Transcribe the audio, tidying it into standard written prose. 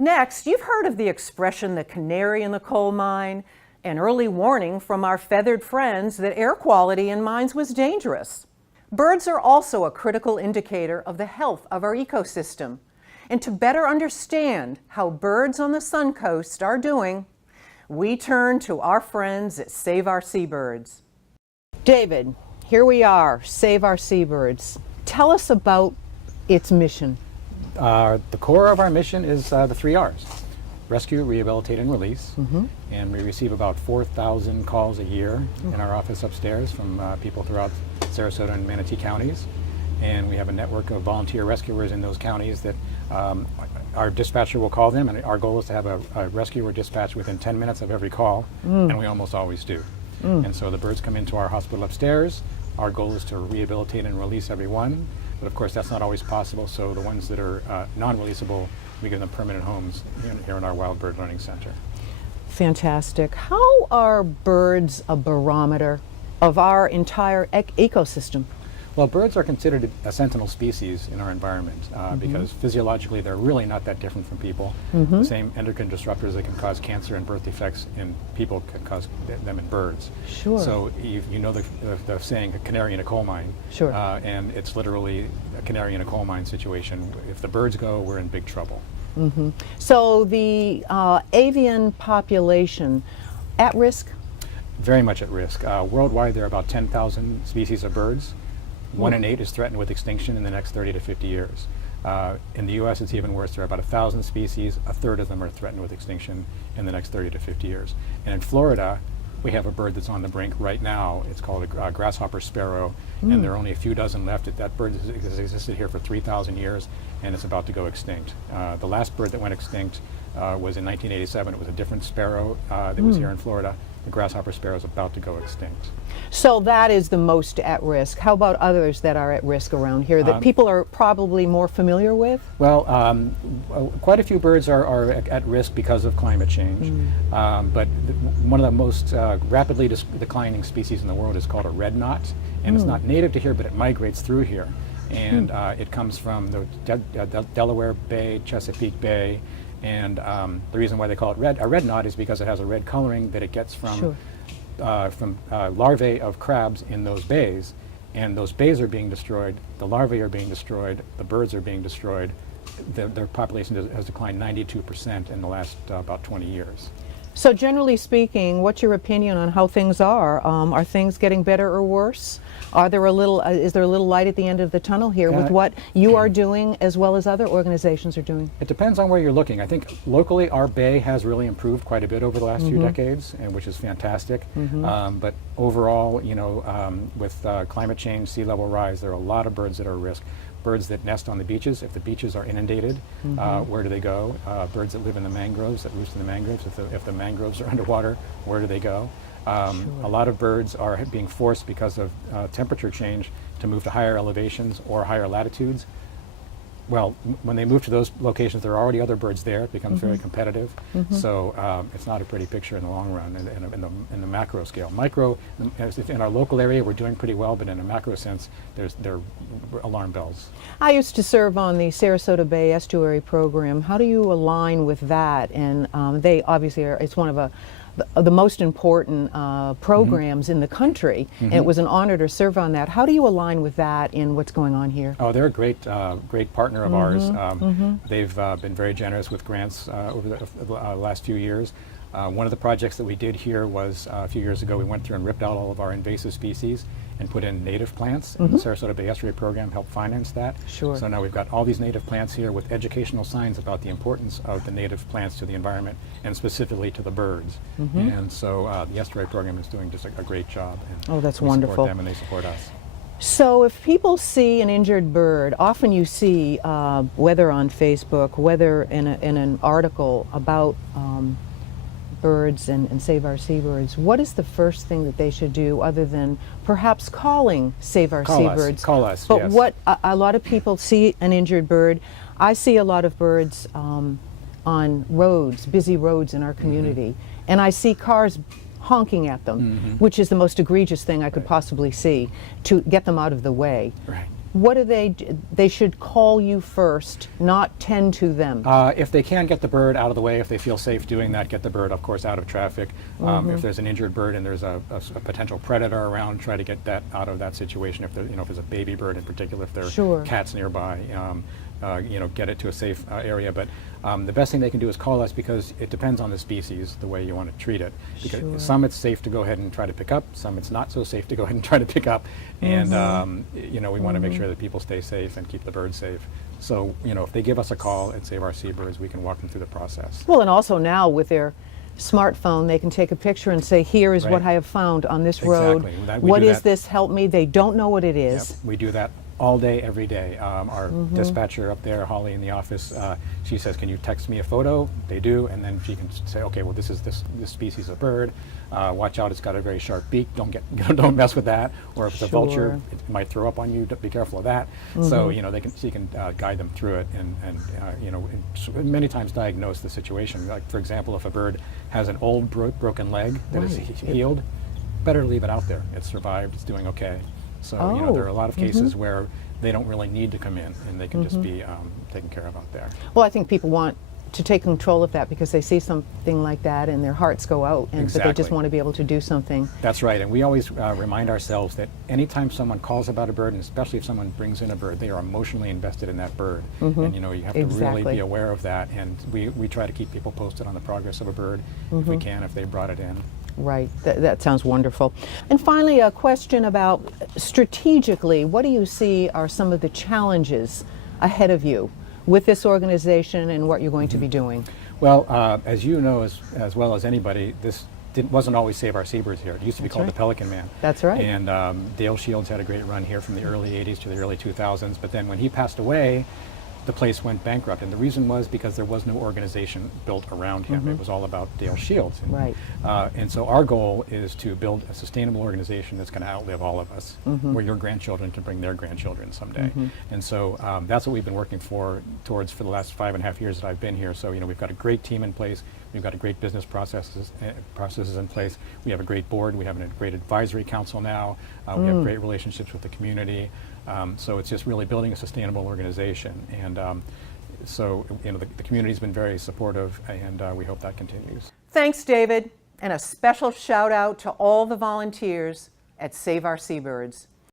Next, you've heard of the expression, the canary in the coal mine, an early warning from our feathered friends that air quality in mines was dangerous. Birds are also a critical indicator of the health of our ecosystem. And to better understand how birds on the Suncoast are doing, we turn to our friends at Save Our Seabirds. David, here we are, Save Our Seabirds. Tell us about its mission. The core of our mission is the 3 R's. Rescue, rehabilitate, and release. And we receive about 4,000 calls a year in our office upstairs from people throughout Sarasota and Manatee counties. And we have a network of volunteer rescuers in those counties that our dispatcher will call them, and our goal is to have a rescuer dispatch within 10 minutes of every call, and we almost always do. And so the birds come into our hospital upstairs. Our goal is to rehabilitate and release everyone, but of course that's not always possible, so the ones that are non-releasable, we give them permanent homes here in our Wild Bird Learning Center. Fantastic. How are birds a barometer of our entire ecosystem? Well, birds are considered a sentinel species in our environment because physiologically they're really not that different from people. The same endocrine disruptors that can cause cancer and birth defects in people can cause them in birds. Sure. So you know the saying, a canary in a coal mine. Sure. And it's literally a canary in a coal mine situation. If the birds go, we're in big trouble. So the avian population at risk? Very much at risk. Worldwide there are about 10,000 species of birds. 1 in 8 is threatened with extinction in the next 30 to 50 years. In the U.S. it's even worse. There are about 1,000 species. A third of them are threatened with extinction in the next 30 to 50 years. And in Florida, we have a bird that's on the brink right now. It's called a grasshopper sparrow, and there are only a few dozen left. That bird has existed here for 3,000 years, and it's about to go extinct. The last bird that went extinct was in 1987. It was a different sparrow that was here in Florida. The grasshopper sparrow is about to go extinct. So that is the most at risk. How about others that are at risk around here that people are probably more familiar with? Well, quite a few birds are at risk because of climate change. But one of the most rapidly declining species in the world is called a red knot. And it's not native to here, but it migrates through here. And it comes from the Delaware Bay, Chesapeake Bay. And the reason why they call it a red knot is because it has a red coloring that it gets from larvae of crabs in those bays. And those bays are being destroyed, the larvae are being destroyed, the birds are being destroyed. Their population has declined 92% in the last about 20 years. So generally speaking, what's your opinion on how things are? Are things getting better or worse? Is there a little light at the end of the tunnel here with what you are doing as well as other organizations are doing? It depends on where you're looking. I think locally our bay has really improved quite a bit over the last few decades, and which is fantastic. But overall, you know, with climate change, sea level rise, there are a lot of birds that are at risk. Birds that nest on the beaches, if the beaches are inundated, where do they go? Birds that live in the mangroves, that roost in the mangroves, if the mangroves are underwater, where do they go? A lot of birds are being forced because of temperature change to move to higher elevations or higher latitudes. Well, when they move to those locations, there are already other birds there. It becomes very competitive. So it's not a pretty picture in the long run in the macro scale. Micro, in our local area, we're doing pretty well, but in a macro sense, there are alarm bells. I used to serve on the Sarasota Bay Estuary program. How do you align with that? And they obviously are, it's one of the most important programs in the country, and it was an honor to serve on that. How do you align with that in what's going on here? Oh, they're a great partner of ours. They've been very generous with grants over the last few years. One of the projects that we did here was a few years ago, we went through and ripped out all of our invasive species and put in native plants, and the Sarasota Bay Estuary program helped finance that. Sure. So now we've got all these native plants here with educational signs about the importance of the native plants to the environment and specifically to the birds. And so the estuary program is doing just a great job. And oh, that's we wonderful. support them and they support us. So if people see an injured bird, often you see whether on Facebook, whether in an article about birds and Save Our Seabirds, what is the first thing that they should do other than perhaps calling Save Our Seabirds? Call us, But yes. what a lot of people see an injured bird. I see a lot of birds on roads, busy roads in our community, and I see cars honking at them, which is the most egregious thing I could possibly see, to get them out of the way. Right. what do they should call you first, not tend to them? If they can get the bird out of the way, if they feel safe doing that, get the bird, of course, out of traffic. If there's an injured bird and there's a potential predator around, try to get that out of that situation. If there, if there's a baby bird in particular, if there are cats nearby, get it to a safe area. But the best thing they can do is call us, because it depends on the species, the way you want to treat it. Because some it's safe to go ahead and try to pick up, some it's not so safe to go ahead and try to pick up. And we want to make sure that people stay safe and keep the birds safe. So if they give us a call at Save Our Seabirds, we can walk them through the process. Well, and also now with their smartphone, they can take a picture and say, here is what I have found on this road. What is this? Help me. They don't know what it is. Yep. We do that all day, every day. Our dispatcher up there, Holly, in the office, she says, can you text me a photo? They do, and then she can say, okay, well, this is this species of bird. Watch out, it's got a very sharp beak. Don't mess with that. Or if it's a vulture, it might throw up on you. Be careful of that. So she can guide them through it, and many times diagnose the situation. Like, for example, if a bird has an old broken leg that is healed, better to leave it out there. It's survived. It's doing okay. So there are a lot of cases where they don't really need to come in, and they can just be taken care of out there. Well, I think people want to take control of that because they see something like that and their hearts go out, but they just want to be able to do something. That's right, and we always remind ourselves that anytime someone calls about a bird, and especially if someone brings in a bird, they are emotionally invested in that bird. And you have to really be aware of that, and we try to keep people posted on the progress of a bird if we can, if they brought it in. Right, that sounds wonderful. And finally, a question about strategically, what do you see are some of the challenges ahead of you with this organization and what you're going to be doing? Well, as you know as well as anybody, this wasn't always Save Our Seabirds here. It used to be called the Pelican Man. That's right. And Dale Shields had a great run here from the early 80s to the early 2000s, but then when he passed away, the place went bankrupt, and the reason was because there was no organization built around him. It was all about Dale Shields. And so our goal is to build a sustainable organization that's going to outlive all of us, where your grandchildren can bring their grandchildren someday. And so that's what we've been working towards for the last 5.5 years that I've been here. So we've got a great team in place. We've got a great business processes in place. We have a great board. We have a great advisory council now. We have great relationships with the community. So it's just really building a sustainable organization. And so the community's been very supportive, and we hope that continues. Thanks, David. And a special shout out to all the volunteers at Save Our Seabirds.